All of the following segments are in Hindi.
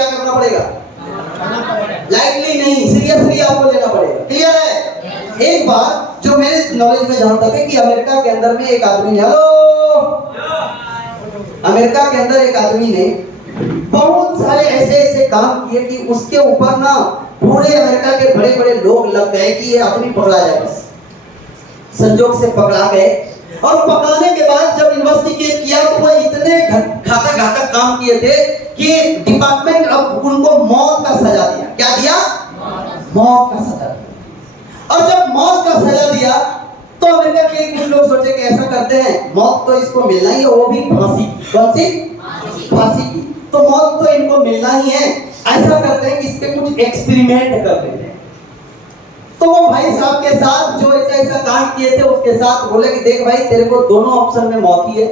क्या करना पड़ेगा? लाइटली नहीं, सीरियसली आपको लेना पड़ेगा। क्लियर है? एक बात जो मेरे नॉलेज में जहां तक है कि अमेरिका के अंदर में एक आदमी ने, अमेरिका के अंदर एक आदमी ने बहुत सारे ऐसे ऐसे काम किए कि उसके ऊपर ना पूरे अमेरिका के बड़े बड़े लोग लग गए कि ये आदमी पकड़ा जाए। बस संजोग से पकड़ा गए, और पकड़ाने के बाद जब इन्वेस्टिगेट किया तो वो इतने घातक घातक काम किए थे कि डिपार्टमेंट अब उनको मौत का सजा दिया। क्या दिया? मौत का सजा दिया। और जब मौत का सजा दिया तो अमेरिका के कुछ लोग सोचे कि ऐसा करते हैं, मौत तो इसको मिलना ही है, वो भी फांसी। कौन सी? फांसी की। तो मौत तो इनको मिलना ही है, ऐसा करते हैं कि इस पे कुछ एक्सपेरिमेंट कर देते हैं। तो वो भाई साहब के साथ जो ऐसा ऐसा कांड किए थे उसके साथ बोले कि देख भाई, तेरे को दोनों ऑप्शन में मौत ही है,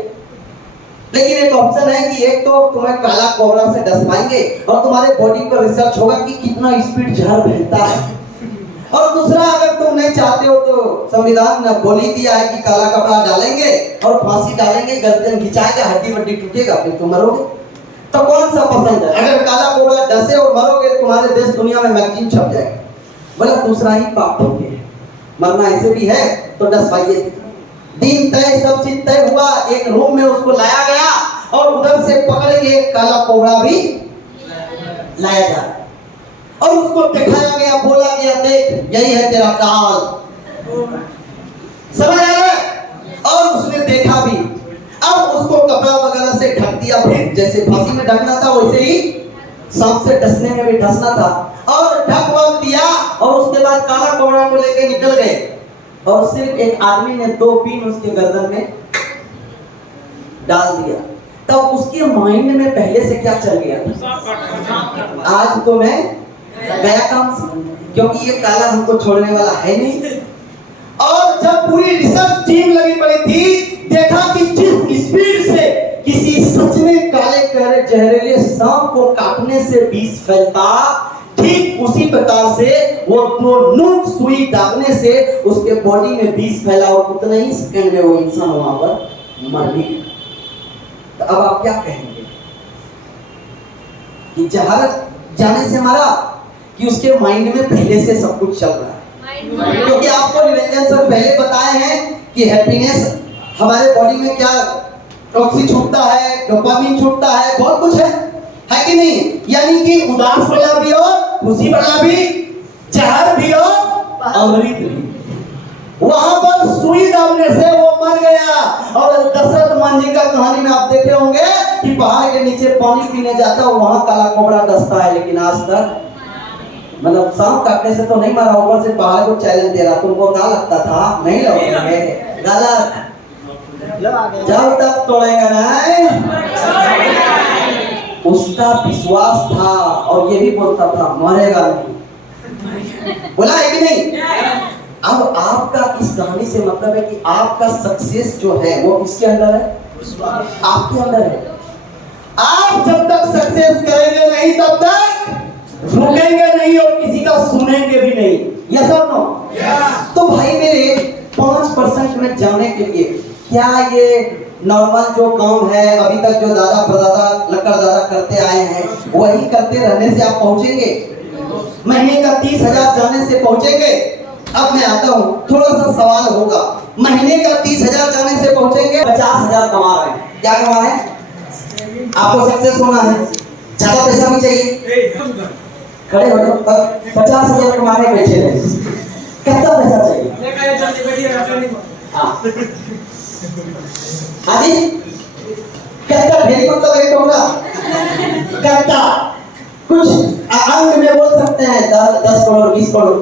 लेकिन एक ऑप्शन है कि एक तो तुम्हें काला कोबरा से डसवाएंगे और तुम्हारे बॉडी पर रिसर्च होगा कि कितना स्पीड जहर बहता है, और दूसरा अगर तुम नहीं चाहते हो तो संविधान ने बोल ही दिया है कि काला कपड़ा डालेंगे और फांसी डालेंगे, गर्दन खिंचाएगा, हड्डी वड्डी टूटेगा, फिर तुम मरोगे। तो कौन सा पसंद है? अगर काला कोबरा डसे और मरोगे तुम्हारे देश दुनिया में मैगजीन छप जाएगा। बोला दूसरा ही पाप ठीक है, मरना ऐसे भी है तो डसवाइए। दिन तय, सब चीज तय हुआ, एक रूम में उसको लाया गया और उधर से पकड़ के काला कोबरा भी लाया जा और उसको दिखाया गया, बोला गया देख यही है तेरा काल। समझ आ रहा है? और उसने देखा भी। अब उसको कपड़ा वगैरह से ढक दिया, फिर जैसे फांसी में ढकना था वैसे ही सांप से डसने में भी डसना था, और ढक वक दिया। और उसके बाद काला कोबरा को लेके निकल गए, और सिर्फ एक आदमी ने 2 पिन उसके गर्दन में डाल दिया। तब उसके माइंड में पहले से क्या चल गया था? आज तो मैं गया काम से, क्योंकि ये काला हमको छोड़ने वाला है नहीं। और जब पूरी रिसर्च टीम लगी पड़ी थी, देखा कि जिस स्पीड से किसी सच में काले जहरीले सांप को काटने से विष फैलता, ठीक उसी प्रकार से वो 2 नोक सुई दागने से उसके बॉडी में विष फैला और उतना ही सेकंड में वो इंसान वहां पर मर भी गया। तो अब आप क्या कहेंगे कि जहर जाने से मारा कि उसके माइंड में पहले से सब कुछ चल रहा है? क्योंकि आपको निरंजन सर पहले बताए हैं कि हैप्पीनेस हमारे बॉडी में क्या टॉक्सिन छूटता है, डोपामिन छूटता है, बहुत कुछ है कि नहीं? यानी कि उदास वाला भी और खुशी वाला भी, जहर भी और अमृत भी। वहां पर सुई दागने से वो मर गया। और दशरथ मांझी का कहानी में आप देखे होंगे कि पहाड़ के नीचे पानी पीने जाता है, वहां काला कोबरा डसता है, लेकिन आज तक मतलब सांप काटने से तो नहीं मरा, ऊपर से पहाड़ को चैलेंज दे रहा। तुमको क्या लगता था नहीं लगेंगे? गलत। जब तक तोड़ेगा नहीं, उसका विश्वास था और ये भी बोलता था मरेगा नहीं। बोला है कि नहीं? अब आपका इस कहानी से मतलब है कि आपका सक्सेस जो है वो किसके अंदर है? आपके अंदर है। आप जब तक सक्सेस करेंगे नहीं तब तक रुकेंगे नहीं और किसी का सुनेंगे भी नहीं। यस और नो? तो भाई मेरे 5% में जाने के लिए क्या ये नॉर्मल जो काम है अभी तक जो दादा परदादा लक्कड़ दादा करते आए हैं वही करते रहने से आप पहुंचेंगे? महीने का 30,000 जाने से पहुंचेंगे? अब मैं आता हूँ, थोड़ा सा सवाल होगा। महीने का 30,000 जाने से पहुंचेंगे, 50,000 कमा रहे हैं। क्या कमा रहे हैं? आपको सक्सेस होना है, ज्यादा पैसा भी चाहिए, खड़े हो जाओ। 50,000 कमाने बैठे रहे, कितना पैसा चाहिए? हाँ जी, कितना ढेर मतलब एक होगा कितना? कुछ अंक में बोल सकते हैं 10 करोड़, 20 करोड़,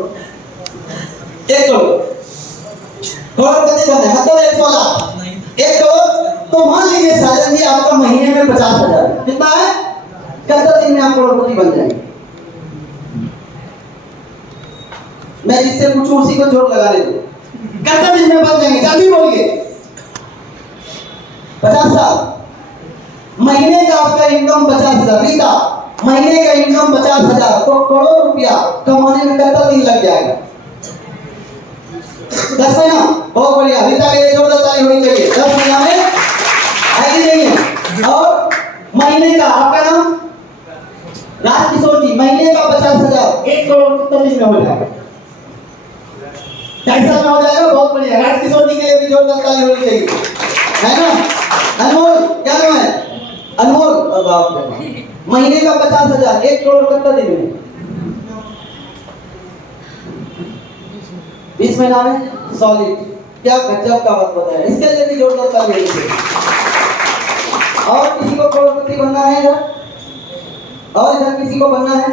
1 करोड़। करोड़पति बनना मतलब 100 लाख, 1 करोड़। तो मान लीजिए साजन जी आपका महीने में 50,000, कितना है? कितना दिन में आप करोड़पति बन जाएंगे? मैं जिससे पूछूं उसी को जोड़ लगा दो। कितना दिन में बन जाएंगे? जल्दी बोलिए। 50 साल। महीने का आपका इनकम 50,000, रीता महीने का इनकम 50,000, तो करोड़ रुपया कमाने में कितना दिन लग जाएगा? 10 महीना। बहुत बढ़िया, रीता के लिए जोरदार ताली होनी चाहिए। 10 महीना में है कि नहीं है? और महीने का आपका नाम राजकिशोर जी महीने का 50,000 1 करोड़ कितने दिन में हो जाएगा? 2.5 साल में हो जाएगा। बहुत बढ़िया। राजकिशोर जी के लिए भी जोरदार ताली होनी चाहिए, है ना? अनमोल, क्या नाम है? अनमोल। बाप रे, महीने का 50,000 1 करोड़ कितना दिन में? 20 महीना में सॉलिड। क्या गजब का बात बताया। इसके लिए भी जोरदार ताली होनी चाहिए। और किसी को करोड़पति बनना है इधर? और इधर किसी को बनना है?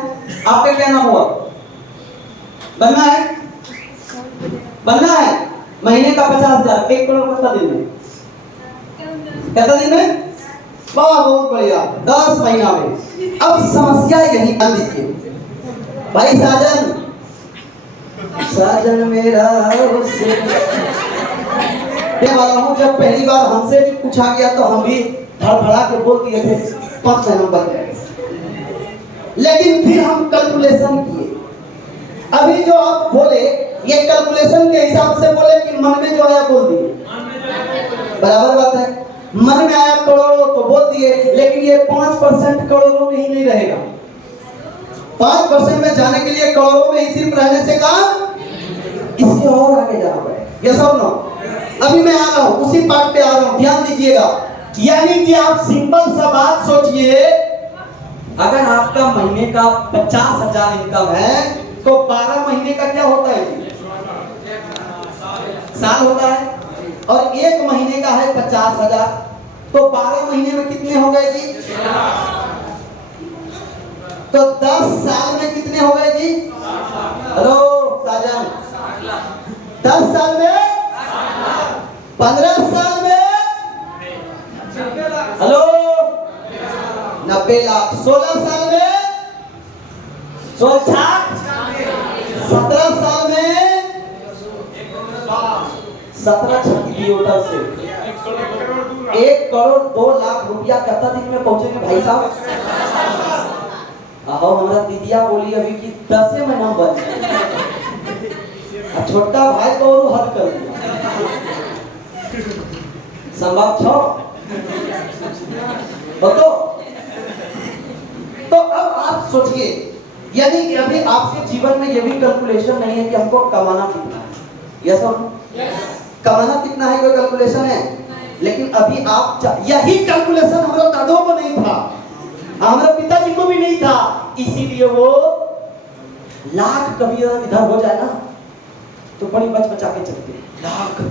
आपका क्या नाम हुआ? बनना है? बनना है। महीने का 50,000 1 करोड़ कितना दिन में? कितना दिन में? वाह, बहुत बढ़िया। 10 महीना में। अब समस्या यही ध्यान दीजिए भाई। साजन, साजन मेरा उससे वाला हूँ। जब पहली बार हमसे भी पूछा गया तो हम भी धड़फड़ा के बोल दिए थे 5 महीना बन जाएगा। लेकिन फिर हम कैलकुलेशन किए। अभी जो आप बोले ये कैलकुलेशन के हिसाब से बोले कि मन में जो आया बोल दिए, बराबर बात है। मन में आया करोड़ों तो बोल दिए, लेकिन ये 5% करोड़ों में ही नहीं रहेगा। 5% में जाने के लिए करोड़ों में ही सिर्फ रहने से काम, इसके और आगे जाना पड़ेगा। ये सब नो, अभी मैं आ रहा हूँ, उसी पार्ट पे आ रहा हूँ, ध्यान दीजिएगा। यानी कि आप सिंपल सा बात सोचिए, अगर आपका महीने का 50,000 इनकम है तो 12 महीने का क्या होता है? साल होता है। और 1 महीने का है 50,000, तो 12 महीने में कितने हो गए जी? तो 10 साल में कितने हो गए जी? हेलो साजन, 10 साल में, 15 साल में, हेलो 90 लाख, 16 साल में 17 साल में 17 छक्की दिए उधर से 1 करोड़ 2 लाख रुपया कितना दिन में पहुंचेंगे भाई साहब? हमारा दीदिया बोली अभी कि 10 महीना बन जाए। छोटा भाई तो और हद कर दिया। संभव छो तो अब आप सोचिए, यदि कि अभी आपके जीवन में ये भी कैलकुलेशन नहीं है कि हमको कमाना कितना है। यस और कमाना कितना है, कोई कैलकुलेशन है? लेकिन अभी आप, यही कैलकुलेशन हमारे दादों को नहीं था, हमारे पिताजी को भी नहीं था। इसीलिए वो लाख कभी इधर हो जाए ना तो बड़ी बच बचा के चलते। लाख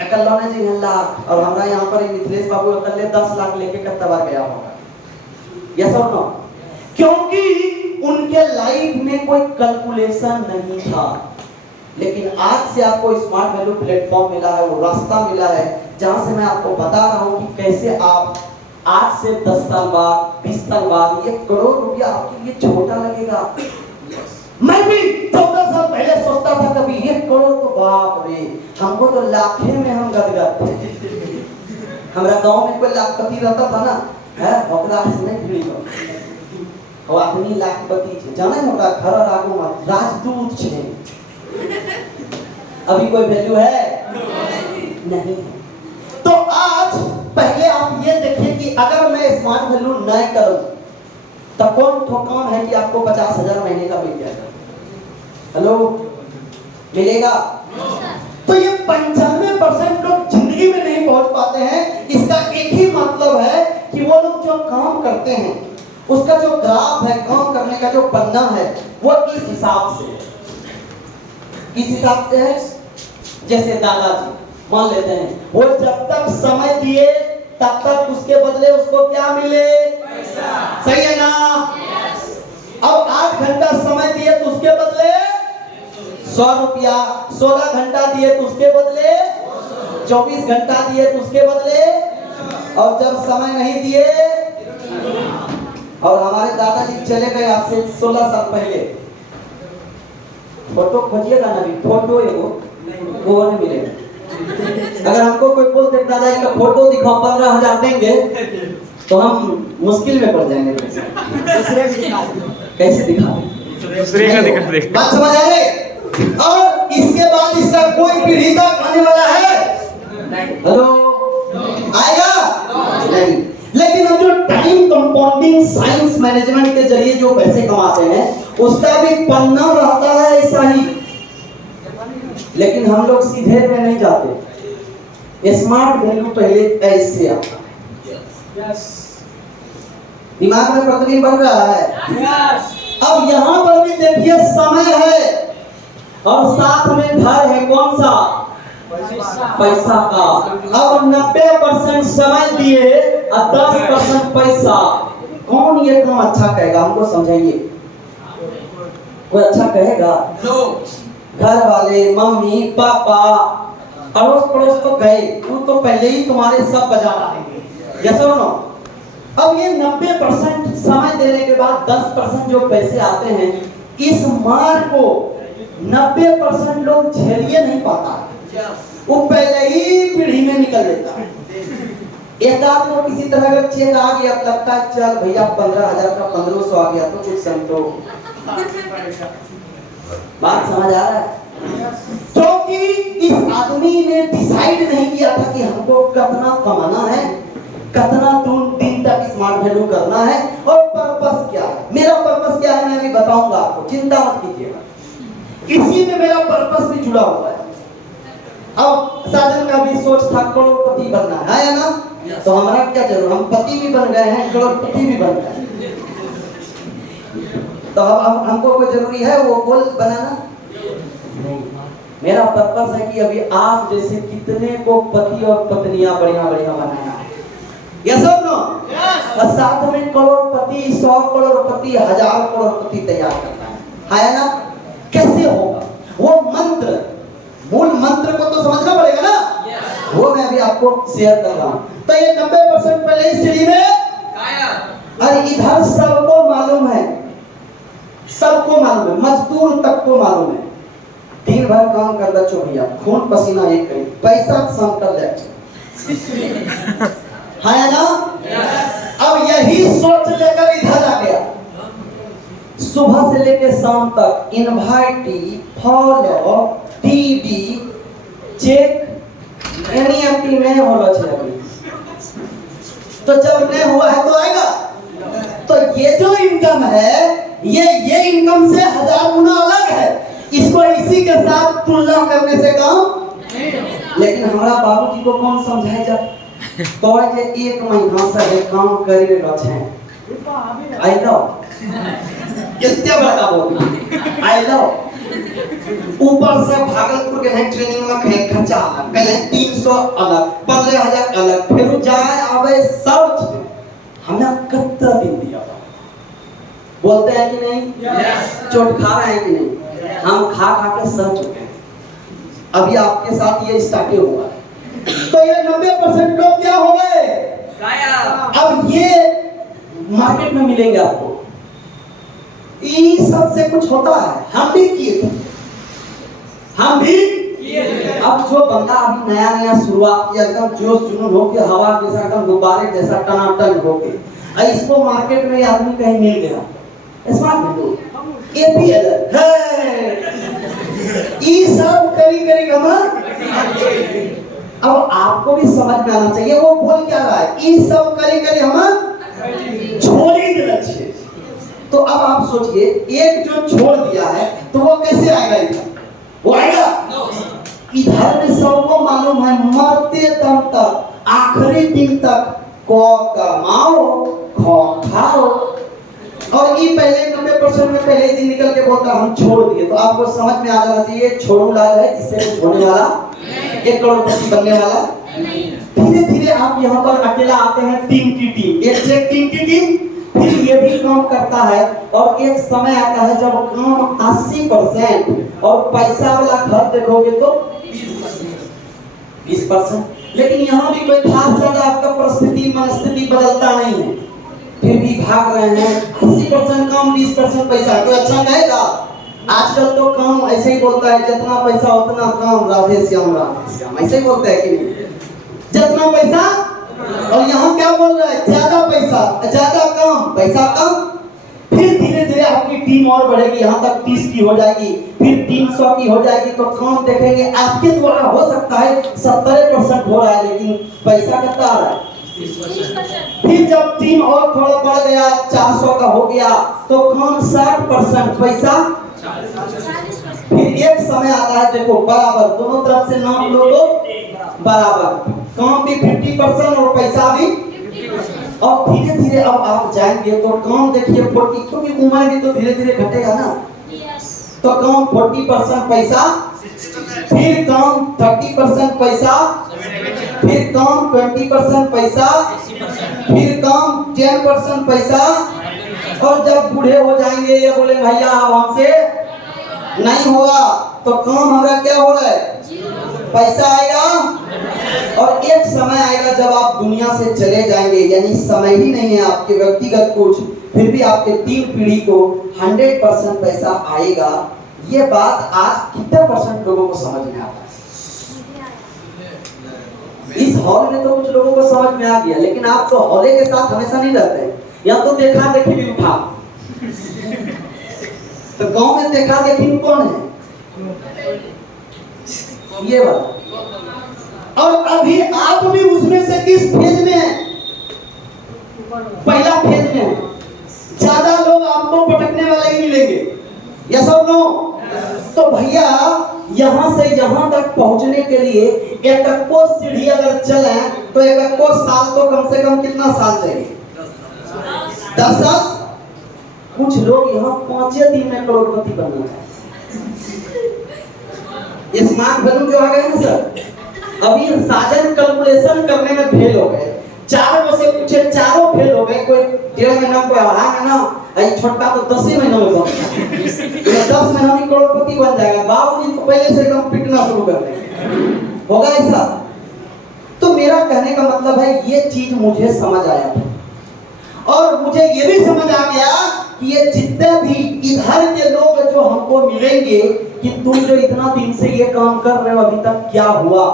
अकल्ला ने जी लाख, और हमारा यहाँ पर मिथिलेश बाबू अकल्ले 10 लाख लेके कितना बार गया होगा। यस और नो? क्योंकि उनके लाइफ में कोई कैलकुलेशन नहीं था। लेकिन आज से आपको स्मार्ट वैल्यू प्लेटफॉर्म मिला है, वो रास्ता मिला है जहां से मैं आपको बता रहा हूं कि कैसे आप आज से 10 साल बाद 20 साल बाद 1 करोड़ रुपया आपके लिए छोटा लगेगा। मैं भी 14 साल पहले सोचता था कभी 1 करोड़ तो बाप रे, हमको तो लाखे में हम गदगद थे। हमारा गांव में कोई लाखपति रहता था ना, है ओकरा से नहीं भिड़ी हो, आदमी लाखपति छे, जाने होगा घर और आगू में राजदूत छे। अभी कोई वैल्यू है? नहीं। तो आज पहले आप ये देखिए कि अगर मैं स्मार्ट वैल्यू न करूं तो कौन तो काम है कि आपको 50,000 महीने का मिल जाएगा? हेलो, मिलेगा? तो ये 95% लोग जिंदगी में नहीं पहुंच पाते हैं। इसका एक ही मतलब है कि वो लोग जो काम करते हैं उसका जो ग्राफ है, काम करने का जो पन्ना है, वो इस हिसाब से, किस हिसाब से है? जैसे दादाजी मान लेते हैं, वो जब तक समय दिए तब तक उसके बदले उसको क्या मिले? पैसा। सही है ना? अब 8 घंटा समय दिए तो उसके बदले 100 रुपया, 16 घंटा दिए तो उसके बदले 24 घंटा दिए तो उसके बदले, और जब समय नहीं दिए, और हमारे दादाजी चले गए आज से 16 साल पहले। फोटो खोजिएगा ना, भी फोटो वो नहीं मिलेगा। अगर हमको कोई बोल दे दादाजी का फोटो दिखाओ 15,000 देंगे तो हम मुश्किल में पड़ जाएंगे। दूसरे को दिखा, कैसे दिखा? दूसरे का दिखा दे। बात समझ आ रही? और इसके बाद इसका कोई पीढ़ी तक आने वाला है? हेलो, आएगा? नहीं। लेकिन हम जो टाइम कंपाउंडिंग साइंस मैनेजमेंट के जरिए जो पैसे कमाते हैं उसका भी पन्ना रहता है ऐसा ही, लेकिन हम लोग सीधे में नहीं जाते। स्मार्ट वैल्यू पहले ऐसे आता है, दिमाग में प्रतिबिंब बन रहा है। अब यहां पर भी देखिए समय है और साथ में घर है, कौन सा? पैसा का। अब 90% समय दिए और 10% पैसा। कौन ये काम अच्छा कहेगा? हमको समझाइए, कोई अच्छा कहेगा? घर वाले, मम्मी पापा, अड़ोस पड़ोस तो गए, वो तो पहले ही तुम्हारे सब बजा लाएंगे, यस और नो? अब ये 90% समय देने के बाद 10% जो पैसे आते हैं, इस मार को 90% लोग झेलिए नहीं पाता, वो पहले ही पीढ़ी में निकल लेता है। एक आध को किसी तरह अगर चेक आ गया, लगता है चल भैया 15,000 का 1500 आ गया तो कुछ समझो। बात समझ आ रहा है? क्योंकि इस आदमी ने डिसाइड नहीं किया था कि हमको कितना कमाना है, कितना दिन तक स्मार्ट वैल्यू करना है और पर्पस क्या है। मेरा पर्पस क्या है मैं भी बताऊंगा आपको, चिंता मत कीजिएगा, इसी में मेरा पर्पस भी जुड़ा हुआ है। अब साजन का भी सोच था करोड़पति बनना है ना, तो हमारा क्या जरूर, हम पति भी बन गए हैं, करोड़पति भी बन गए, तो अब हमको कोई जरूरी है वो गोल बनाना नहीं। मेरा पर्पस है कि अभी आप जैसे कितने को पति और पत्नियां बढ़िया बढ़िया बनाना है, यस और नो? और साथ में करोड़पति, 100 करोड़पति, 1000 करोड़पति तैयार करना है ना? कैसे होगा वो मंत्र, मूल मंत्र को तो समझना पड़ेगा ना, वो मैं अभी आपको शेयर कर रहा हूं। तो ये 90% पहले इस सीढ़ी में, और इधर सबको मालूम है, सबको मालूम है, मजदूर तक को मालूम है, दिन भर काम कर दो भैया, खून पसीना एक करी, पैसा शाम कर दे, है ना? अब यही सोच लेकर इधर आ गया, सुबह से लेकर शाम तक invitee, follow, TV, check, NEFT नहीं होना चाहिए। तो जब नहीं हुआ है तो आएगा। तो ये जो इनकम है, ये इनकम से 1000 गुना अलग है, इसको इसी के साथ तुलना करने से कम। लेकिन हमारा बाबूजी को कौन समझाए जा, तो जे 1 महीना से काम करे रहे आई लो, कितने बड़ा बोल आई लो, ऊपर से भागलपुर के हैं ट्रेनिंग में खर्चा अलग, पहले 300 अलग, 15,000 अलग, फिर जाए आवे सब हमने कितना दिन दिया, बोलते हैं कि नहीं? चोट खा रहे हैं कि नहीं? हम खा खा के सह चुके हैं, अभी आपके साथ ये स्टार्ट हुआ है। तो ये 90% लोग क्या हो गए? अब ये मार्केट में मिलेंगे आपको, ये सबसे कुछ होता है, हम भी किए थे, हम भी किए थे। अब जो बंदा अभी नया नया शुरुआत किया, एकदम जोश जुनून होके, हवा जैसा एकदम गुब्बारे जैसा टनाटन होके, इसको मार्केट में आदमी कहीं मिल गया, स्मार्ट वैल्यू, एपीएल है, ये सब करी करी कमर। अब आपको भी समझ में आना चाहिए वो बोल क्या रहा है, ये सब करी करी हम छोड़ी दे लक्ष्य। तो अब आप सोचिए, एक जो छोड़ दिया है तो वो कैसे आएगा इधर? वो आएगा इधर में सबको मालूम है, मरते दम तक, आखिरी दिन तक को कमाओ, खो खाओ। और ये पहले 90% में पहले ही दिन निकल के बोलता हम छोड़ दिए, तो आपको समझ में आ जाना चाहिए छोड़ू लाल है, इससे होने वाला 1 करोड़पति बनने वाला। धीरे धीरे आप यहाँ पर अकेला आते हैं, टीम की टीम, एक चेक टीम की टीम, फिर ये भी काम करता है, और एक समय आता है जब काम 80% और पैसा वाला घर देखोगे तो 20%। लेकिन यहाँ भी कोई खास ज्यादा आपका परिस्थिति मनस्थिति बदलता नहीं है, फिर भी भाग रहे हैं, 80% काम 20% पैसा, तो अच्छा कहेगा? आजकल तो काम ऐसे ही बोलता है, जितना पैसा उतना काम, राधे श्याम राधे श्याम, ऐसे ही बोलते हैं कि नहीं? जितना पैसा, और यहाँ क्या बोल रहा है? ज्यादा पैसा ज्यादा काम, पैसा कम। फिर धीरे धीरे आपकी टीम और बढ़ेगी, यहाँ तक 30 की हो जाएगी, फिर 300 की हो जाएगी, तो काम देखेंगे आपके द्वारा हो सकता है 70% हो रहा है, लेकिन पैसा कितना आ रहा है? 20%। फिर जब टीम और थोड़ा बढ़ गया, 400 का हो गया, तो काम 60% पैसा 40%। फिर एक समय आता है, देखो बराबर दोनों तरफ से नाप लो तो बराबर, काम भी 50% और पैसा भी 50%। और धीरे धीरे अब आप जाएंगे तो काम देखिए 40, क्योंकि उम्र भी तो धीरे धीरे घटेगा ना, तो काम 40% पैसा, फिर काम 30% पैसा, फिर काम 20% पैसा, फिर काम 10% पैसा। और जब बूढ़े हो जाएंगे ये बोले भैया अब हमसे नहीं होगा, तो काम हमारा क्या हो रहा है, पैसा आएगा। और एक समय आएगा जब आप दुनिया से चले जाएंगे, यानी समय ही नहीं है आपके व्यक्तिगत कुछ, फिर भी आपके 3 पीढ़ी को 100% पैसा आएगा। ये बात आज कितने % लोगों को समझ में आता है? इस हॉल में तो कुछ लोगों को समझ में आ गया, लेकिन आप तो हॉले के साथ हमेशा नहीं रहते, या तो देखा देखी भी उठा। तो गांव में देखा देखी कौन है? ये वाला। और अभी आप भी उसमें से किस फेज में हैं? पहला फेज में है। ज्यादा लोग आपको पटकने वाले ही मिलेंगे, यस और नो? तो भैया यहाँ से यहाँ तक पहुँचने के लिए एक सीढ़ी अगर चले तो एक साल तो कम से कम कितना साल चाहिए? 10 साल। कुछ लोग यहाँ 5 दिन में करोड़पति बनना चाहते। स्मार्ट वैल्यू जो आ गए ना सर, अभी साजन कैलकुलेशन करने में फेल हो गए, 4 से पूछे 4 फेल हो गए। कोई 1.5 महीना, कोई 2.5 महीना, छोटा तो 10 ही महीना में बन गया। 10 महीना में करोड़पति बन जाएगा। बाबूजी को पहले से एकदम पिटना शुरू कर देंगे, होगा ऐसा? तो मेरा कहने का मतलब है ये चीज मुझे समझ आया और मुझे ये भी समझ आ गया कि ये जितने भी इधर के लोग जो हमको मिलेंगे कि तुम जो इतना दिन से ये काम कर रहे हो अभी तक क्या हुआ,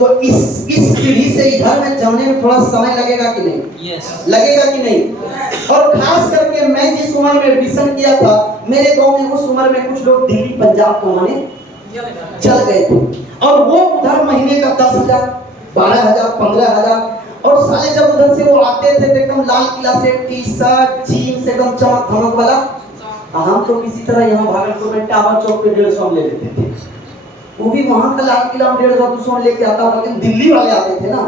तो इस सीढ़ी से इधर में जाने में थोड़ा समय लगेगा कि नहीं? yes. लगेगा कि नहीं? और खास करके मैं जिस उम्र में एडमिशन किया था, मेरे गांव में उस उम्र में कुछ लोग दिल्ली पंजाब कमाने चल गए थे, और वो उधर महीने का 10,000, 12,000, 15,000, और साले जब उधर से वो आते थे तो एकदम लाल किला से टी-शर्ट, जीन्स एकदम चमक धमक वाला। हम तो किसी तरह यहाँ भागलपुर में टावर चौक पे 150 ले लेते थे, वो भी वहां का लाल किला में 150-200 लेके आता, लेकिन दिल्ली वाले आते थे ना,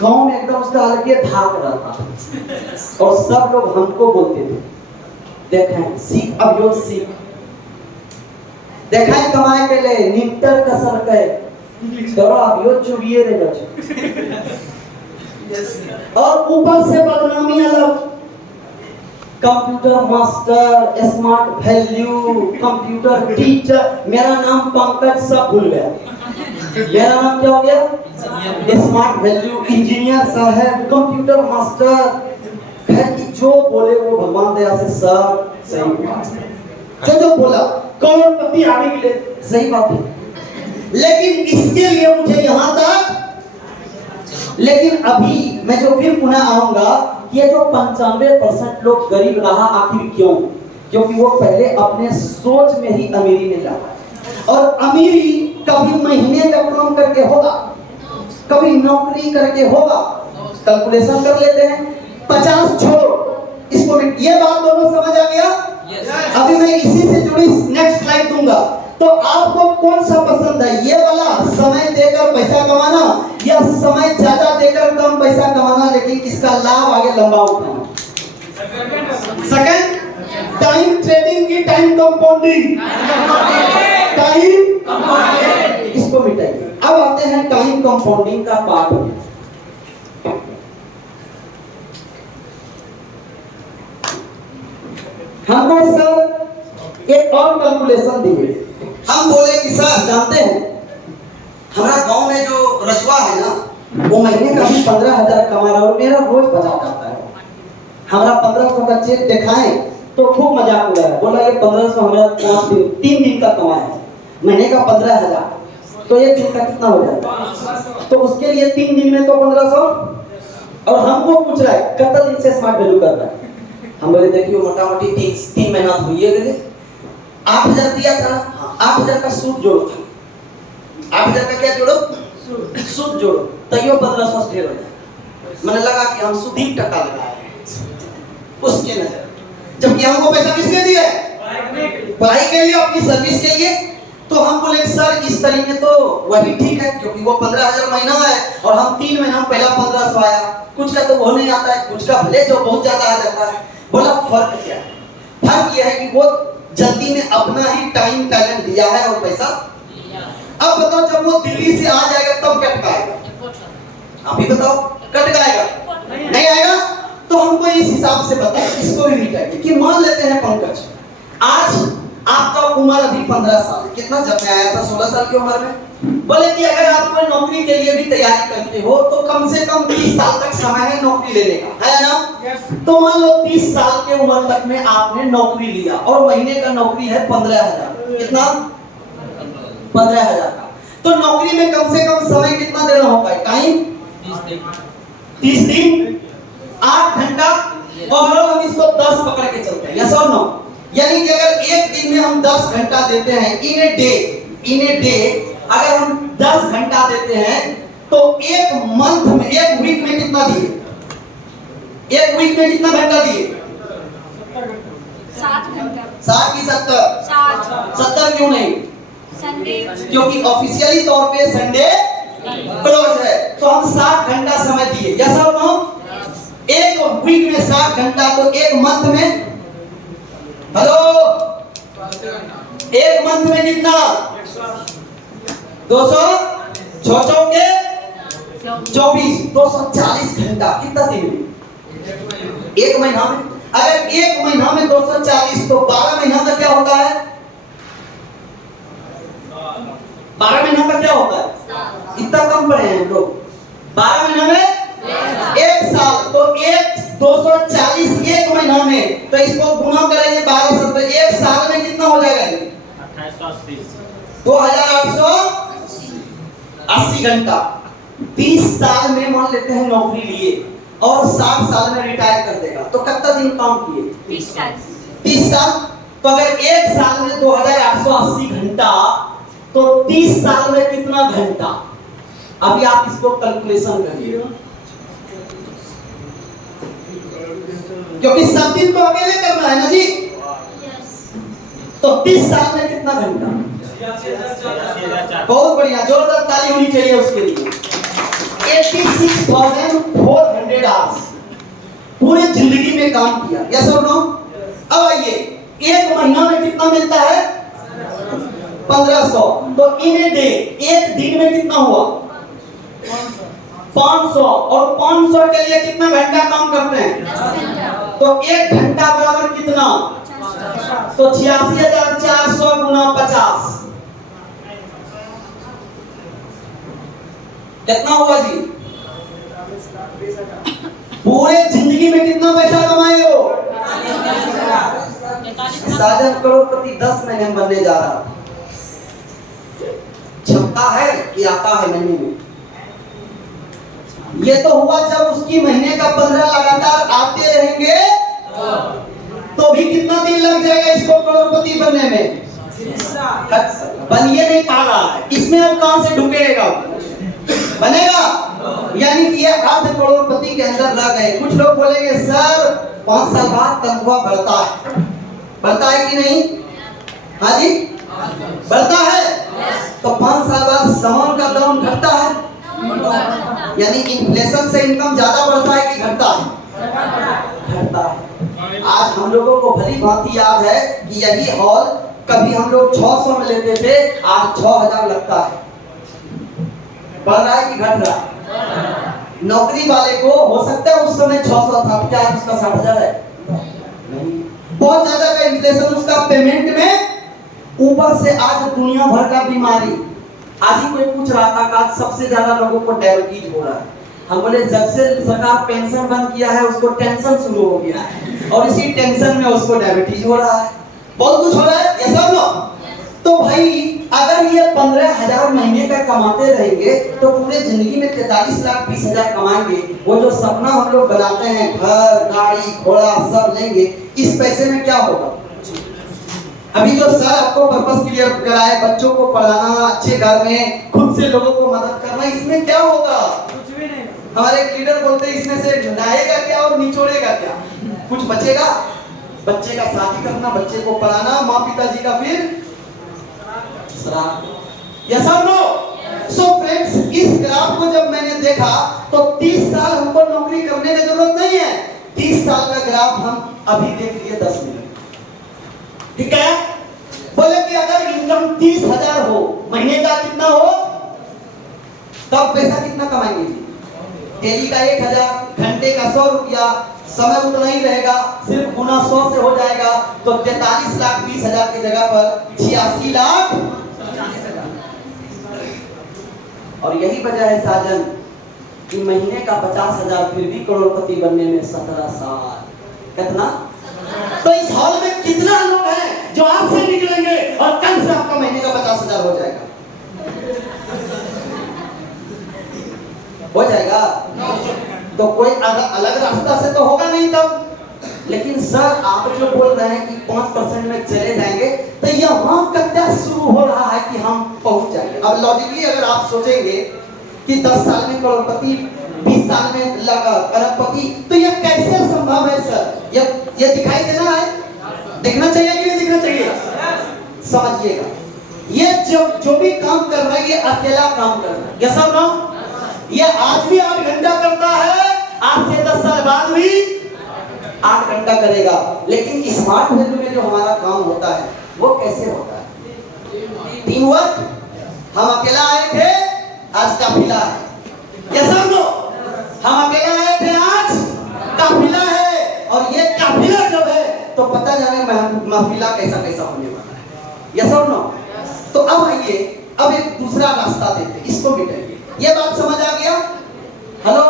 गांव में एकदम उसका अलग ही धाक रहता था। और सब लोग हमको बोलते थे, देखें सीख अब यो सीख, देखें कमाए के लिए निटर कसर के करो अब यो चुबिए रहेगा। और ऊपर से बदनामी अलग, computer master, smart value, computer teacher. मेरा नाम पंकज सब भूल गया, मेरा नाम क्या हो गया? स्मार्ट वैल्यू, इंजीनियर साहब, कंप्यूटर मास्टर। खैर कि जो बोले वो भगवान दया से सब सही, जो बोला करोड़पति आने के लिए सही बात है, लेकिन इसके लिए मुझे यहाँ तक। लेकिन अभी मैं जो फिर पुनः आऊंगा, ये जो 95% लोग गरीब रहा आखिर क्यों? क्योंकि वो पहले अपने सोच में ही अमीरी में लगा, और अमीरी कभी महीने का काम करके होगा, कभी नौकरी करके होगा। कैलकुलेशन कर लेते हैं, 50 छोड़ो इसको, ये बात दोनों समझ आ गया? अभी मैं इसी से जुड़ी नेक्स्ट स्लाइड दूंगा। तो आपको कौन सा पसंद है, ये वाला समय देकर पैसा कमाना, या समय ज्यादा देकर कम पैसा कमाना लेकिन इसका लाभ आगे लंबा उठाना? सेकंड, टाइम ट्रेडिंग की टाइम कंपाउंडिंग, टाइम कंपाउंडिंग, इसको मिटाइए। अब आते हैं टाइम कंपाउंडिंग का पार्ट। हमको सर एक और कैलकुलेशन दिए, हम बोले कि सर जानते हैं हमारा गांव में जो रजवा है ना, वो महीने का भी 15,000 कमा रहा है, मेरा रोज बचाव करता है। हमारा 1500 का चेक दिखाएं तो खूब मजाक उड़ा है, बोला ये 1500 हमारा 3 दिन का कमाया है, महीने का 15,000, तो एक दिन का कितना हो जाता? तो उसके लिए 3 दिन में तो 1500, और हमको पूछ रहा है कितना दिन से स्मार्ट वैल्यू कर रहा है। हम बोले देखिए मोटा मोटी 3 महीना तो हुई है, 8,000 दिया था, 8,000 का सूद जोड़ो, 8,000 का क्या जोड़ो? सूद जोड़ो, तैयो 1500 ढेर हो जाए। मैंने लगा कि हम सुदीप टका लगाए हैं उसके नजर, जबकि हमको पैसा किसके दिया है? पढ़ाई के लिए, अपनी सर्विस के लिए। तो हम बोले सर इस तरीके तो वही ठीक है, क्योंकि वो 15,000 महीना है और हम 3 महीना में पहला 1500 आया। कुछ का तो वो नहीं आता है, कुछ का भले जो बहुत ज्यादा आ जाता है। बोला फर्क क्या है? फर्क यह है कि वो जल्दी में अपना ही टाइम टैलेंट दिया है और पैसा। अब बताओ जब वो दिल्ली से आ जाएगा तब क्या टकाएगा? आप ही बताओ, कट आएगा? नहीं आएगा। तो हमको इस हिसाब से बताएं, इसको भी मिटाइए कि मान लेते हैं पंकज, आज आपका उम्र अभी 15 साल, कितना जब मैं आया था 16 साल की उम्र में। बोले कि अगर आप कोई नौकरी के लिए भी तैयारी करते हो तो कम से कम 30 साल तक समय है नौकरी लेने का, है ना? तो मान लो 30 साल की उम्र तक में आपने नौकरी लिया और महीने का नौकरी है 15,000, कितना? 15,000 का। तो नौकरी में कम से कम समय कितना देना होगा? टाइम 30 दिन 8 घंटा, और हम इसको 10 पकड़ के चलते हैं, यस और नो? यानी कि अगर एक दिन में हम 10 घंटा देते हैं, इन ए डे अगर हम 10 घंटा देते हैं तो एक मंथ में, एक वीक में कितना दिए? एक वीक में कितना घंटा दिए? 7 घंटा। 7 की 70? 70 क्यों नहीं? संडे, क्योंकि ऑफिशियली तौर पे संडे क्लोज है, तो हम 7 घंटा समय दिए, यस और नो? एक वीक में 7 घंटा, तो एक मंथ में, हेलो, एक मंथ में कितना? 200 के 24, 240 घंटा, कितना दिन में? एक महीना में। अगर एक महीना में 240 तो 12 महीना का क्या होता है? 12 महीना का क्या होता है? इतना कम पढ़े हैं हम लोग। 12 महीना में 1 साल, तो 240 एक महीना में, तो इसको गुना करेंगे 12 से, तो एक साल में कितना हो जाएगा? 2880 घंटा। 30 साल में मान लेते हैं नौकरी लिए और 60 साल में रिटायर कर देगा, तो कितना दिन काम किए? 30 साल। 30 साल। तो अगर एक साल में 2880 घंटा, तो 30 साल में कितना घंटा? अभी आप इसको कैलकुलेशन करिए, क्योंकि सब दिन तो अकेले करना है ना जी। तो 30 साल में कितना घंटा? बहुत बढ़िया, जोरदार ताली होनी चाहिए उसके लिए। 86,400 आवर्स पूरे जिंदगी में काम किया, यस और नो? अब आइए, एक महीना में कितना मिलता है? 1500। तो इन ए डे, एक दिन में कितना हुआ? 500। और 500 के लिए कितना घंटा काम करते हैं? तो एक घंटा बराबर कितना? तो 86,400 गुना 50 कितना हुआ जी? पूरे जिंदगी में कितना पैसा कमाए हो? 7 करोड़पति 10 महीने में बनने जा रहा। क्षमता है कि आता है महीने में? ये तो हुआ जब उसकी महीने का 15 लगातार आते रहेंगे, तो भी कितना दिन लग जाएगा इसको करोड़पति बनने में? बनिए नहीं पा रहा है, इसमें अब कहां से ढुकेगा? बनेगा? यानी कि ये अर्ध करोड़पति के अंदर लग गए। कुछ लोग बोलेंगे सर 5 साल बाद तनख्वाह बढ़ता है कि नहीं? हाँ जी, बढ़ता है। तो 5 साल बाद सामान का दाम घटता है, यानी इन्फ्लेशन से इनकम ज्यादा बढ़ता है कि घटता है? घटता है। आज हम लोगों को भली भांति याद है कि यही हॉल कभी हम लोग 600 में लेते थे, आज 6000 लगता है। बढ़ रहा है कि घट रहा है? नौकरी वाले को हो सकता है उस समय 600 था, क्या उसका 60,000 है? नहीं, बहुत ज्यादा का इन्फ्लेशन उसका पेमेंट में। ऊपर से आज दुनिया भर का बीमारी। आज ही कोई पूछ रहा था कि आज सबसे ज्यादा लोगों को डायबिटीज हो रहा है। हम बोले जब से सरकार पेंशन बंद किया है उसको टेंशन शुरू हो गया है, और इसी टेंशन में उसको डायबिटीज हो रहा है, बहुत कुछ हो रहा है, ये सब लोग। तो भाई अगर ये 15,000 महीने का कमाते रहेंगे तो पूरे जिंदगी में 43,20,000 कमाएंगे। वो जो सपना हम लोग बनाते हैं, घर गाड़ी घोड़ा सब लेंगे, इस पैसे में क्या होगा? अभी जो सर आपको पर्पस क्लियर कराए, बच्चों को पढ़ाना, अच्छे घर में खुद से लोगों को मदद करना, इसमें क्या होगा? हमारे एक लीडर बोलते हैं इसमें से नहाएगा क्या और निचोड़ेगा क्या, कुछ बचेगा? बच्चे का शादी करना, बच्चे को पढ़ाना, माँ पिताजी का फिर श्राद्ध। यस और नो? सो फ्रेंड्स, इस ग्राफ को जब मैंने देखा तो 30 साल हमको नौकरी करने की जरूरत नहीं है। 30 साल का ग्राफ हम अभी देख लिए 10 मिनट। ठीक है? बोले कि अगर इनकम 30,000 हो, महीने का कितना हो, तब पैसा कितना कमाएंगे जी? डेली का 1,000, घंटे का 100 रुपया, समय उतना ही रहेगा, सिर्फ गुना 100 से हो जाएगा, तो 43,20,000 की जगह पर 86,40,000। और यही वजह है साजन कि महीने का 50,000 फिर भी करोड़पति बनने में 17 साल। कितना? तो इस हॉल में कितना लोग हैं जो आज से निकलेंगे और कल से आपका महीने का 50,000 हो जाएगा? हो जाएगा? तो कोई अलग रास्ता से तो होगा नहीं तब। लेकिन सर आप जो बोल रहे हैं कि 5% में चले जाएंगे, तो यहाँ कत्या शुरू हो रहा है कि हम पहुंच जाएंगे। अब लॉजिकली अगर आप सोचेंगे कि 10 साल में करोड़पति, 20 साल में अरबपति, तो यह कैसे संभव है सर? यह दिखाई देना है, देखना चाहिए कि नहीं दिखना चाहिए? समझिएगा, ये जो भी काम कर रहा है ये अकेला काम कर रहा है। यस और नो? ये आज भी 8 घंटा करता है, आज से 10 साल बाद भी 8 घंटा करेगा। लेकिन स्मार्ट वैल्यू में जो हमारा काम होता है वो कैसे होता है? Team work. हम अकेला आए थे, आज काफिला है। कैसा नो? हम अकेला आए थे, आज काफिला है। और ये काफिला जब है तो पता जाने महफिला कैसा कैसा होने वाला है। यस और नो? तो अब आइए, अब एक दूसरा रास्ता देते, इसको मिटाइए। ये बात समझ आ गया? हेलो?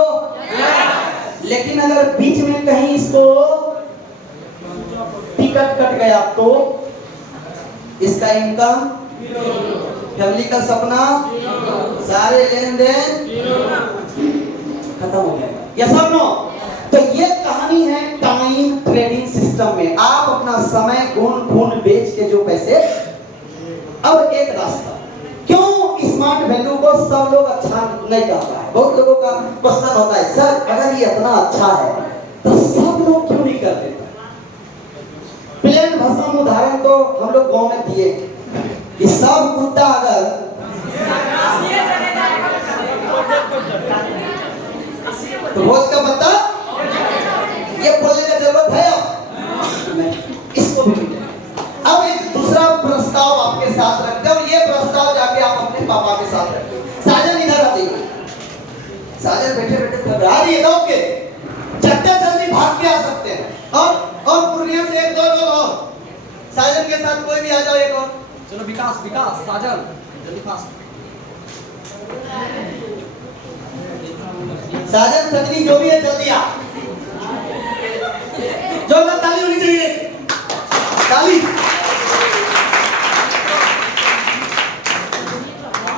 लेकिन अगर बीच में कहीं इसको टिकट कट गया तो इसका इनकम, फैमिली का सपना, सारे लेन देन खत्म हो जाएगा। यस और नो? तो ये कहानी है टाइम ट्रेडिंग सिस्टम में। आप अपना समय खून बेच के जो पैसे। अब एक रास्ता, क्यों स्मार्ट वैल्यू को सब लोग अच्छा नहीं कहता है? बहुत लोगों का क्वेश्चन होता है, सर अगर ये इतना अच्छा है तो सब लोग क्यों नहीं करते? प्लेन भाषा में उदाहरण तो हम लोग गांव में दिए कि सब कुत्ता अगर तो रोज का बता, ये बोलने का जरूरत है अब इसको भी। अब एक दूसरा प्रस्ताव आपके साथ रखते हैं और ये प्रस्ताव जाके आप अपने पापा के साथ रखते हैं। साजन इधर आ जाइए। साजन बैठे बैठे घबरा रही है दौड़ के, जितना जल्दी भाग के आ सकते हैं। और पूर्णिया से एक दो लोग और साजन के साथ कोई भी आ जाओ, एक और। चलो विकास, साजन जल्दी फास्ट। साजन, सजनी जो भी है जल्दी आ। जोरदार ताली होनी चाहिए, ताली।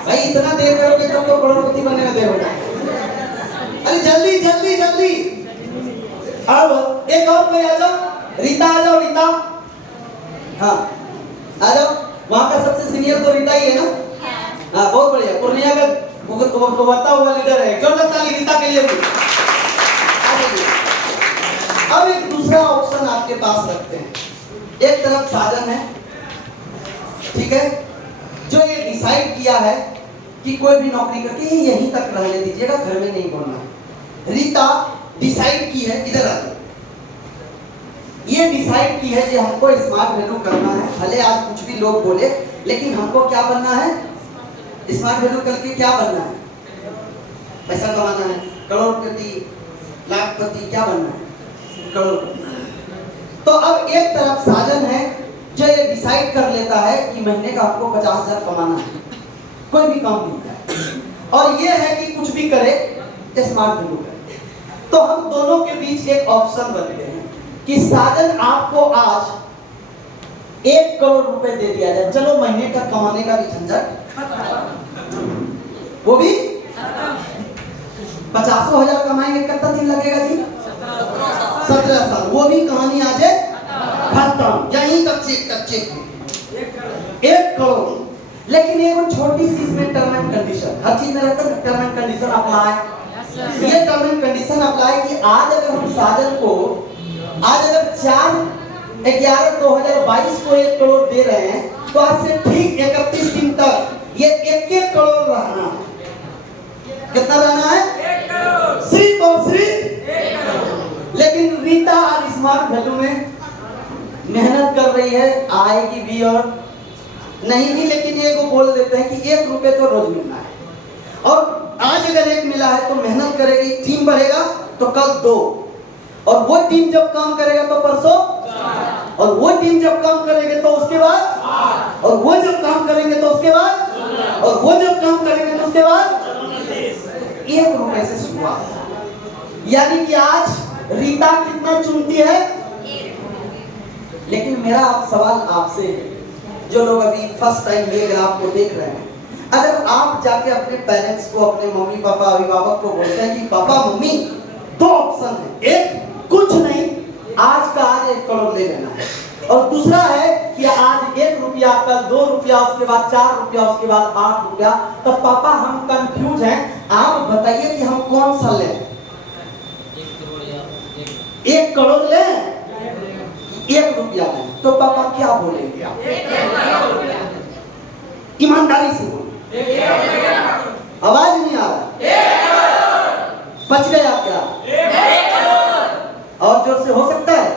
भाई इतना देर करोगे तब तो करोड़पति बनने में देर होगा। अरे जल्दी जल्दी जल्दी। अब एक और कोई आ जाओ, रीता आ जाओ, रीता। हाँ आ जाओ, वहाँ का सबसे सीनियर तो रीता ही है ना? हाँ बहुत बढ़िया, पूर्णिया का बढ़ता हुआ लीडर है। जोरदार ताली रीता के लिए भी। अब एक दूसरा ऑप्शन आपके पास रखते हैं। एक तरफ साजन है, ठीक है, जो ये डिसाइड किया है कि कोई भी नौकरी करके यहीं तक रहने दीजिएगा, घर में नहीं बोलना है। रीता डिसाइड की है, इधर आ जाओ, ये डिसाइड की है कि हमको स्मार्ट वैल्यू करना है। भले आज कुछ भी लोग बोले, लेकिन हमको क्या बनना है? स्मार्ट वैल्यू करके क्या बनना है? पैसा कमाना है, करोड़पति, लाखपति, क्या बनना है? करोड़पति। तो अब एक तरफ साजन है जो ये डिसाइड कर लेता है कि महीने का आपको 50,000 कमाना है, कोई भी काम नहीं है, और ये है कि कुछ भी करे स्मार्ट वैल्यू करे। तो हम दोनों के बीच एक ऑप्शन बनते हैं कि साजन आपको आज 1 करोड़ रुपए दे दिया जाए, चलो महीने का कमाने का भी झंझट, वो भी 50,000 कमाएंगे, कितना दिन लगेगा जी? 17 साल, वो भी कहानी आज है खत्म, यहीं तक कच्चे 1 करोड़। लेकिन ये वो छोटी सी इसमें टर्म एंड कंडीशन, हर चीज में रहता है टर्म एंड कंडीशन अप्लाई। ये टर्म एंड कंडीशन अप्लाई कि आज अगर हम साजन को आज अगर 4/11/2022 को 1 करोड़ दे रहे हैं तो आज से ठीक 31 दिन तक ये 1 करोड़ रहना है। कितना रहना है? 1 करोड़, सिर्फ और सिर्फ 1 करोड़। लेकिन रीता आज स्मार्ट वैल्यू में मेहनत कर रही है, आएगी भी और नहीं भी, लेकिन ये को बोल देते हैं कि 1 रुपए तो रोज मिलना है। और आज अगर 1 मिला है तो मेहनत करेगी, टीम बढ़ेगा तो कल 2, और वो टीम जब काम करेगा तो परसों 4, और वो टीम जब काम करेंगे तो उसके बाद 8, और वो जब काम करेंगे तो उसके बाद 16, और वो जब काम करेंगे तो उसके बाद 1 रुपए से शुरुआत। यानी कि आज रीता कितना चुनती है? लेकिन मेरा सवाल आपसे है, जो लोग अभी फर्स्ट टाइम ये ग्राफ को देख रहे हैं, अगर आप जाके अपने पेरेंट्स को, अपने मम्मी पापा अभिभावक को बोलते हैं कि पापा मम्मी 2 ऑप्शन है, एक कुछ नहीं, आज का आज 1 करोड़ ले लेना है, और दूसरा है कि आज 1 रुपया, कल 2 रुपया, उसके बाद 4 रुपया, उसके बाद 8 रुपया, तो पापा हम कंफ्यूज हैं, आप बताइए कि हम कौन सा लें? 1 करोड़ लें, 1 रुपया लें? तो पापा क्या बोलेंगे आप? ईमानदारी से बोलिए, आवाज नहीं आ रहा, बच गया क्या? और जोर से हो सकता है?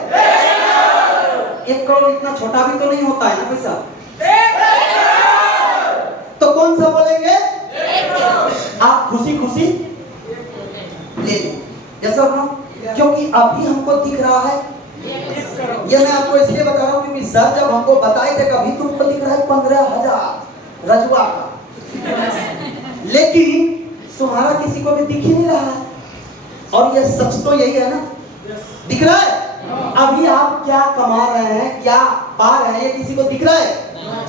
1 करोड़ इतना छोटा भी तो नहीं होता है ना पैसा, तो कौन सा बोलेंगे? आप खुशी खुशी ले लो, ऐसा ना, क्योंकि अभी हमको दिख रहा है, ये मैं आपको इसलिए बता रहा हूँ क्योंकि सर जब हमको बताए थे कभी तुमको दिख रहा है 15,000 रजुआ का, लेकिन तुम्हारा किसी को भी दिख ही नहीं रहा है, और ये सच तो यही है ना, दिख रहा है? अभी आप क्या कमा रहे हैं, क्या पा रहे हैं, ये किसी को दिख रहा है?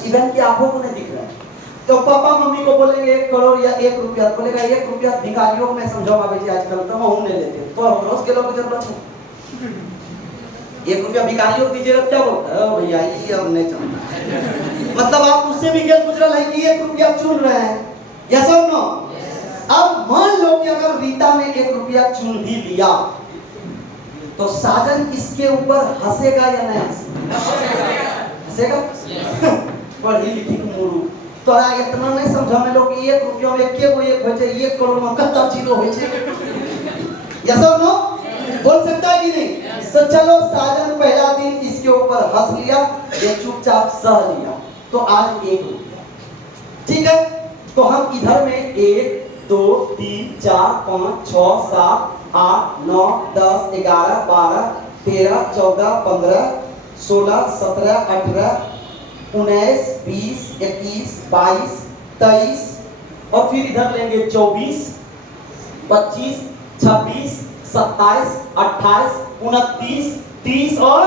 इवन की आंखों को नहीं दिख रहा है। तो पापा मम्मी को बोलेंगे 1 करोड़ या 1 रुपया, बोलेगा 1 रुपया भिखारियों को मैं समझाऊंगा बेटी आजकल तो हम नहीं लेते, तो रोज के लोगों को जरूरत है, 1 रुपया भिखारियों की जरूरत क्या बोलता है भैया, ये अब नहीं चलता। मतलब आप उससे भी गेल गुजरल है कि 1 रुपया चुन रहे हैं, यस और नो? अब मान लो कि अगर रीता ने 1 रुपया चुन भी लिया तो साजन इसके ऊपर हंसेगा या नहीं हंसेगा? पढ़ी लिखी मुरू तोरा इतना नहीं समझा में लोग 1 रुपया में के कोई 1 करोड़ में कत्ता चीरो होय छे, यस और नो? बोल सकता है कि नहीं? तो चलो साजन पहला दिन इसके ऊपर हंस लिया, ये चुपचाप सह लिया, तो आज 1 रुपया, ठीक है? तो हम इधर में 1 2 3 4 5 6 7 8 9 10 11 12 13 14 15 16 17 18 19 20 21 22 23 और फिर इधर लेंगे 24 25 26 27 28 29 30 और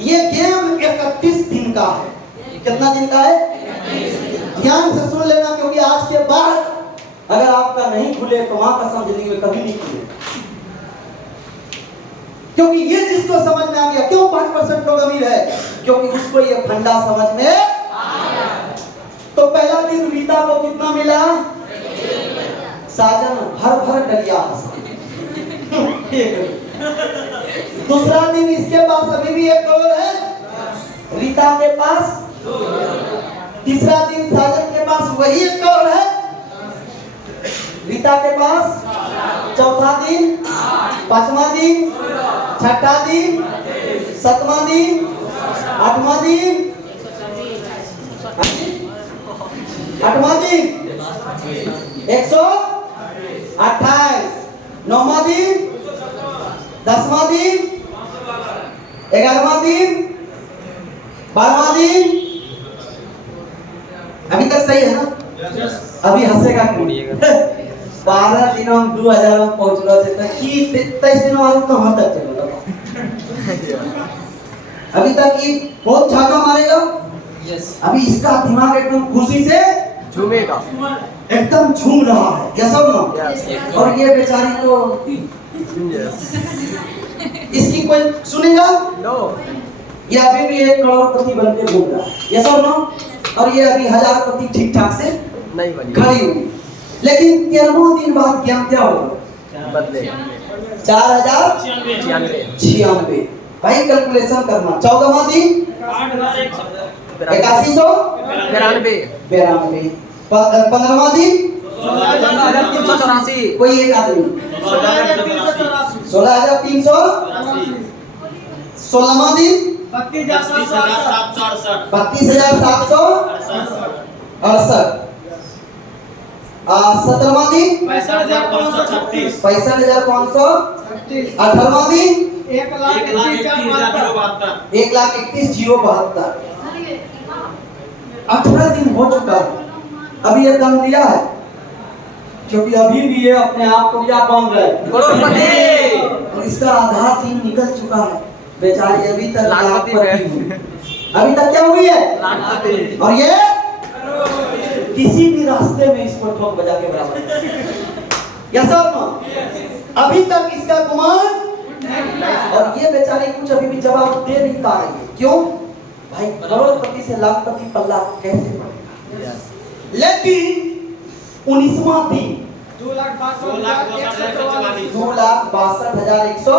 ये गेम 31 दिन का है। कितना दिन का है? ध्यान से सुन लेना, क्योंकि आज के बाद अगर आपका नहीं खुले तो मां कसम जिंदगी में कभी नहीं खुले, क्योंकि ये जिसको समझ में आ गया, क्यों 5% लोग अमीर है, क्योंकि उसको ये फंडा समझ में आया। तो पहला दिन रीता को कितना मिला? साजन भर भर डलिया हंसा। दूसरा दिन इसके पास अभी भी 1 करोड़ है, रीता के पास। तीसरा दिन साजन के पास वही 1 करोड़ है, रीता के पास। चौथा दिन, पांचवा दिन, छठा दिन, सातवां दिन, आठवां दिन, 128, नौवां दिन, 10वां दिन, 11वां दिन, 12वां दिन। अभी तक सही है ना? अभी हंसेगा कौन? 12 दिनों में 2000 में पहुंच रहा है कि 23 दिनों बाद तो हम तक चलो। अभी तक ये बहुत छाका मारेगा। अभी इसका दिमाग एकदम खुशी से झूमेगा, एकदम झूम रहा है, यस और नो? और ये बेचारी तो इसकी कोई सुनेगा? नो। ये अभी भी 1 करोड़पति बन के घूम रहा है, यस और नो? और ये अभी 1000पति ठीक ठाक से नहीं बनी, खड़ी हुई। लेकिन 13वां दिन बाद क्या होगा? बदले 4096। भाई कैलकुलेशन करना। 14वां दिन 8192। 15वां दिन 16384। कोई एक आदमी 16300। 16वां दिन 32768। 17वां दिन 65,536। 65,536। 18वां दिन 1,31,072। 1,31,072। 18 दिन हो चुका है, अभी ये दम लिया है, क्योंकि अभी भी ये अपने आप को क्या मान रहे हैं? करोड़पति। और इसका आधा दिन निकल चुका है, बेचारी अभी तक लाखपति लाखपति है। हुई। अभी तक क्या हुई है? लाखपति। और ये किसी भी रास्ते में इसको ठोक बजा के बराबर है। यस और नो? अभी तक इसका गुमान, और ये बेचारी कुछ अभी भी जवाब दे नहीं पा रही है। क्यों भाई? करोड़पति से लाखपति पल्ला कैसे पड़ेगा? लेकिन 19वां दिन 2,62,144।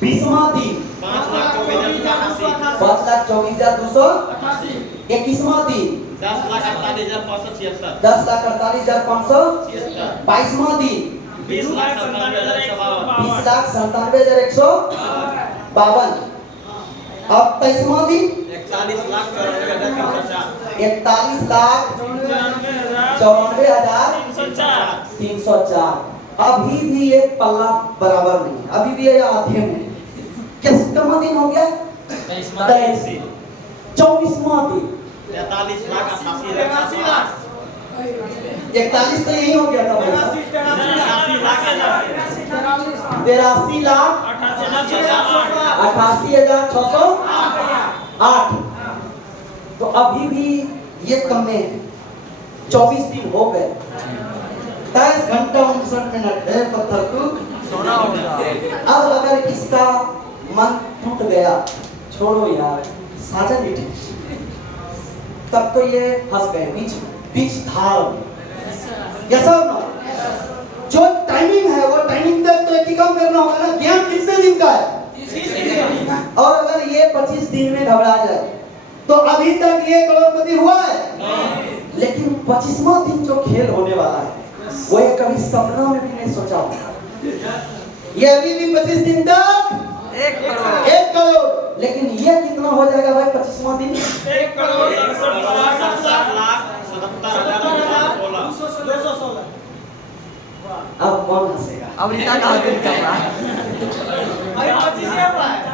20वां दिन 5,24,288। 21वां दिन 10,48,576। 10,48,576। 22वां दिन 20,97,152। 20,97,152। अब 23वां दिन 41,94,304। 41,94,304। अभी भी ये पल्ला बराबर नहीं है, अभी भी ये आधे में। कितना दिन हो गया? 24वां दिन 43,88,108। 41 तो यही हो गया था। 83,88,608। तो अभी भी ये कम में है। 24 दिन हो गए, 23 घंटा 59 मिनट है पत्थर को सोना होगा। अब अगर इसका मन टूट गया, छोड़ो यार, साजन ही ठीक, तब तो ये फंस गए बीच धार में। यस और नो? जो टाइमिंग है वो टाइमिंग तक तो एक ही काम करना होगा ना। ज्ञान कितने दिन का है? 30 दिन। और अगर ये 25 दिन में घबरा जाए तो अभी तक ये करोड़पति हुआ है? लेकिन 25वां दिन जो खेल होने वाला है वो ये कभी सपना में भी नहीं सोचा होगा। ये अभी भी 25 दिन तक 1 करोड़। 1 करोड़। लेकिन ये कितना हो जाएगा भाई 25वां दिन? 1,67,216। अब कौन हंसेगा? अब रीता का दिन कर रहा है।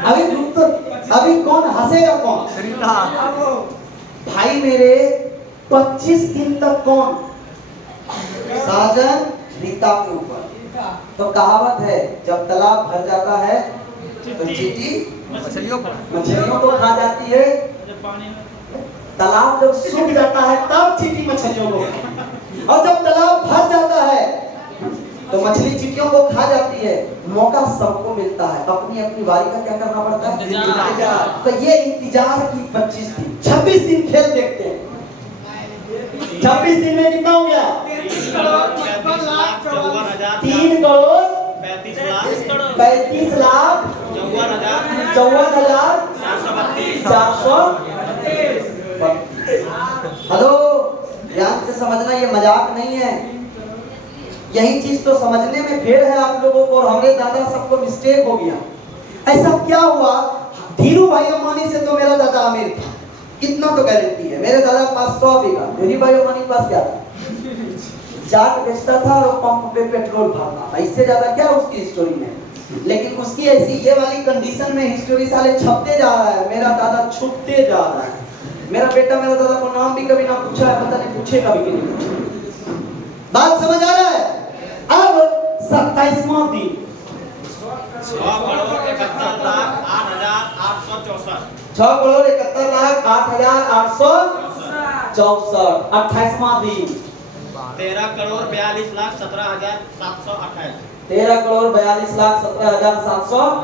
अभी रुक तो, अभी कौन हंसेगा? कौन? रीता। भाई मेरे 25 दिन तक कौन? साजन रीता के ऊपर। तो कहावत है, जब तालाब भर जाता है तो चींटी मछलियों को को खा जाती है। तालाब जब सूख जाता है तब चींटी मछलियों को, और जब तालाब भर जाता है तो मछली चींटियों को खा जाती है। मौका सबको मिलता है, अपनी अपनी बारी का क्या करना पड़ता है? इंतजार। तो ये इंतजार की 25 दिन 26 दिन खेल देखते हैं। 26 दिन में कितना हो गया? 3 करोड़ 3 करोड़ 35 लाख 54,432। हेलो, ध्यान से समझना, ये मजाक नहीं है। यही चीज तो समझने में फेर है आप लोगों को, और हमारे दादा सबको मिस्टेक हो गया। ऐसा क्या हुआ? धीरू भाई अंबानी से तो मेरा दादा अमीर था, इतना तो गारंटी है। मेरे दादा के पास 100 बीघा, धीरू भाई अंबानी के पास क्या था? चाट बेचता था और पंप पे पेट्रोल भरता था, इससे ज्यादा क्या उसकी स्टोरी में। लेकिन उसकी ऐसी ये वाली कंडीशन में हिस्टोरी साले छपते जा रहा है, मेरा दादा छुपते जा रहा है। मेरा बेटा मेरा दादा को नाम भी कभी ना पूछा है, पता नहीं पूछेगा भी कि नहीं पूछेगा। बात समझ आ रहा है? अब 27वां दिन 6,71,08,864। 6,71,08,864। 28वां दिन 13,42,17,728। 13,42,17,728।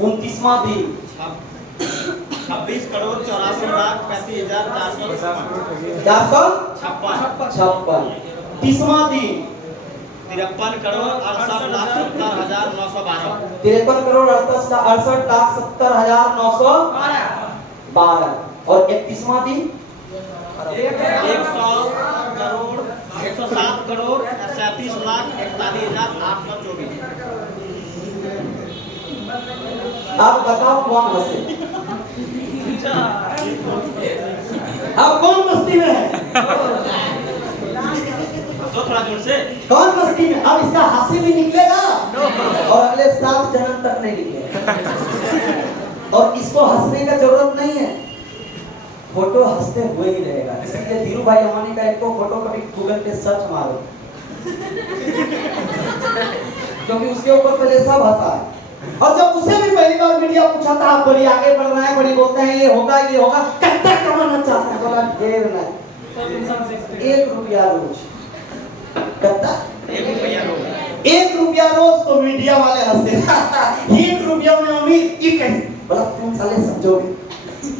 29वां दिन 26,84,35,456। 456। 30वां दिन 53,68,70,912 53 करोड़ 68,70,912 और 31वां दिन 107 करोड़ 37,41,41,824 आप बताओ कौन हंसे? अब कौन मस्ती में है? तो थोड़ा जोर से कौन मस्ती में? अब इसका हंसी भी निकलेगा और अगले 7 जन्म तक नहीं निकलेगा। और इसको हंसने का जरूरत नहीं है, फोटो हंसते हुए ही रहेगा। इसलिए धीरू भाई अमानी का एक फोटो कभी गूगल पे सर्च मारो, क्योंकि उसके ऊपर पहले सब हंसा है। और जब उससे भी पहली बार मीडिया पूछा था, आप बड़ी आगे बढ़ रहे हैं, बड़ी बोलते हैं ये होगा ये होगा, कितना कमाना चाहते हैं? बोला ढेर नहीं, 1 रुपया रोज। कितना? 1 रुपया रोज। 1 रुपया रोज तो मीडिया वाले हंसे। 1 रुपया में अमीर ये कैसे? बोला तुम साले समझोगे,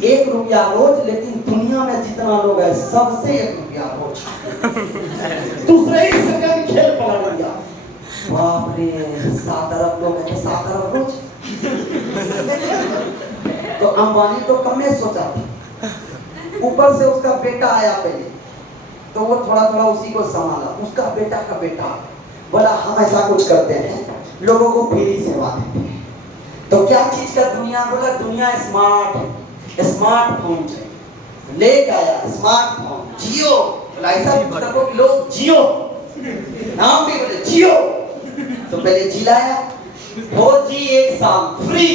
1 रुपया रोज, लेकिन दुनिया में जितना लोग है सबसे 1 रुपया रोज। दूसरे ही सेकंड खेल पलट दिया। बाप रे, 7 अरब लोग हैं तो 7 अरब रोज। तो अंबानी तो कम में सोचा था, ऊपर से उसका बेटा आया पहले, तो वो थोड़ा थोड़ा उसी को संभाला। उसका बेटा का बेटा बोला हम ऐसा कुछ करते हैं, लोगों को फ्री सेवा देते हैं। तो क्या चीज का दुनिया? बोला दुनिया स्मार्ट है, स्मार्टफोन चाहिए, लेके आया स्मार्टफोन जियो। बोला ऐसा भी करो कि लोग जियो, नाम भी बोले जियो। तो पहले जिलाया 4G 1 साल फ्री,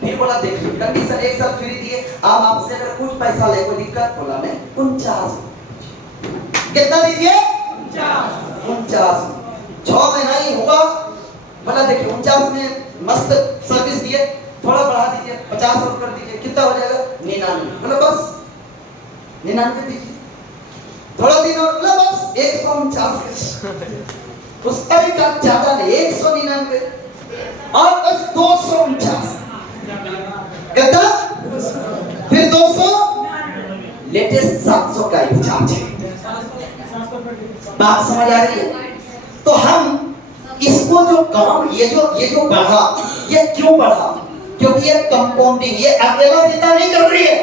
फिर बोला देखिए कंडीशन 1 साल फ्री दिए, अब आपसे अगर कुछ पैसा ले कोई दिक्कत? बोला नहीं, 49। कितना दीजिए? 49। 6 महीना ही होगा। बोला देखिए 49 में मस्त सर्विस दिए, थोड़ा बढ़ा दीजिए, 50 रुपए कर दीजिए, कितना हो जाएगा? 99। बोला बस 99 दीजिए, थोड़ा दिन और। बोला बस 149। उसका भी काम ज्यादा नहीं, 199 और बस 249। कितना? फिर 200, लेटेस्ट 700 का रिचार्ज है। बात समझ आ रही है? तो हम इसको जो काम ये जो बढ़ा, ये क्यों बढ़ा? क्योंकि ये कंपाउंडिंग, ये अकेला रीता नहीं कर रही है,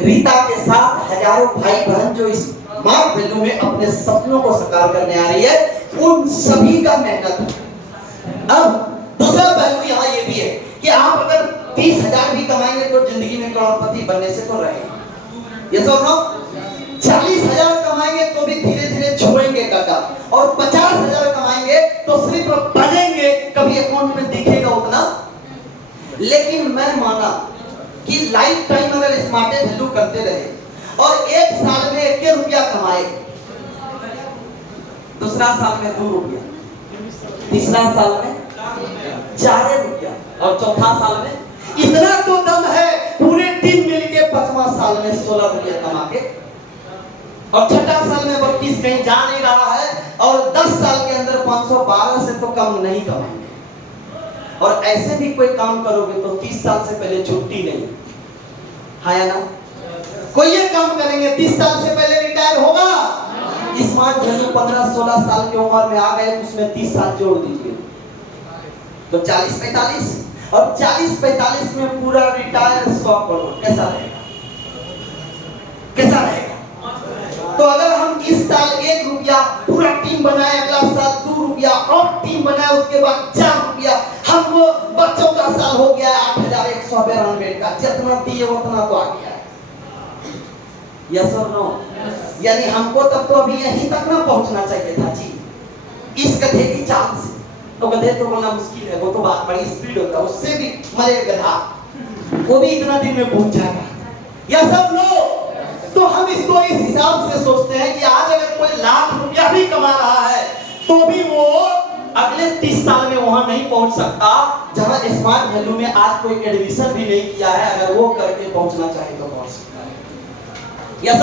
रीता के साथ हजारों भाई बहन जो इस स्मार्ट वैल्यू में अपने सपनों को साकार करने आ रही है, उन सभी का मेहनत है। अब दूसरा पहलू यहाँ ये भी है कि आप अगर 30,000 भी कमाएंगे तो जिंदगी में करोड़पति बनने से तो रहे, ये सब नो। 40,000 कमाएंगे तो भी धीरे धीरे छुएंगे गड्ढा, और 50,000 कमाएंगे तो सिर्फ बनेंगे, कभी अकाउंट में दिखेगा उतना। लेकिन मैं माना कि लाइफ टाइम अगर स्मार्ट वैल्यू करते रहे और 1 साल में 1 रुपया कमाए, दूसरा साल में 2 रुपया, तीसरा साल में 4 रुपया, और चौथा साल में इतना तो दम है पूरे टीम मिलके 5वां साल में 16 रुपया कमा के, और छठा साल में 32 कहीं जा नहीं रहा है, और 10 साल के अंदर 512 से तो कम नहीं कमाएंगे। और ऐसे भी कोई काम करोगे तो 30 साल से पहले छुट्टी नहीं, हाँ या ना? कोई ये काम करेंगे 30 साल से पहले रिटायर होगा? स्मार्ट वैल्यू 15-16 साल की उम्र में आ गए, उसमें 30 साल जोड़ दीजिए तो 40-45, और 40-45 में पूरा रिटायर 100 करोड़। कैसा रहेगा? कैसा रहेगा? तो अगर हम इस साल 1 रुपया पूरा टीम बनाए, अगला साल 2 रुपया और टीम बनाए, उसके बाद 4 रुपया, हमको बच्चों का साल हो गया 8,192 का, जितना दिए उतना तो आ गया है। यस और नो? यानी हमको तब तो अभी यहीं तक ना पहुंचना चाहिए था जी, इस गधे की चाल से। तो गधे तो बोलना मुश्किल है, वो तो बात बड़ी स्पीड होता है, उससे भी मरे गधा, वो भी इतना दिन में पहुंच जाएगा। यस और नो? तो हम इसको इस हिसाब से सोचते हैं कि आज अगर कोई लाख रुपया भी कमा रहा है तो भी वो अगले 30 साल में वहां नहीं पहुंच सकता जहां स्मार्ट वैल्यू में आज कोई एडमिशन भी नहीं किया है, अगर वो करके पहुंचना चाहे तो पहुंच सकता है। यस।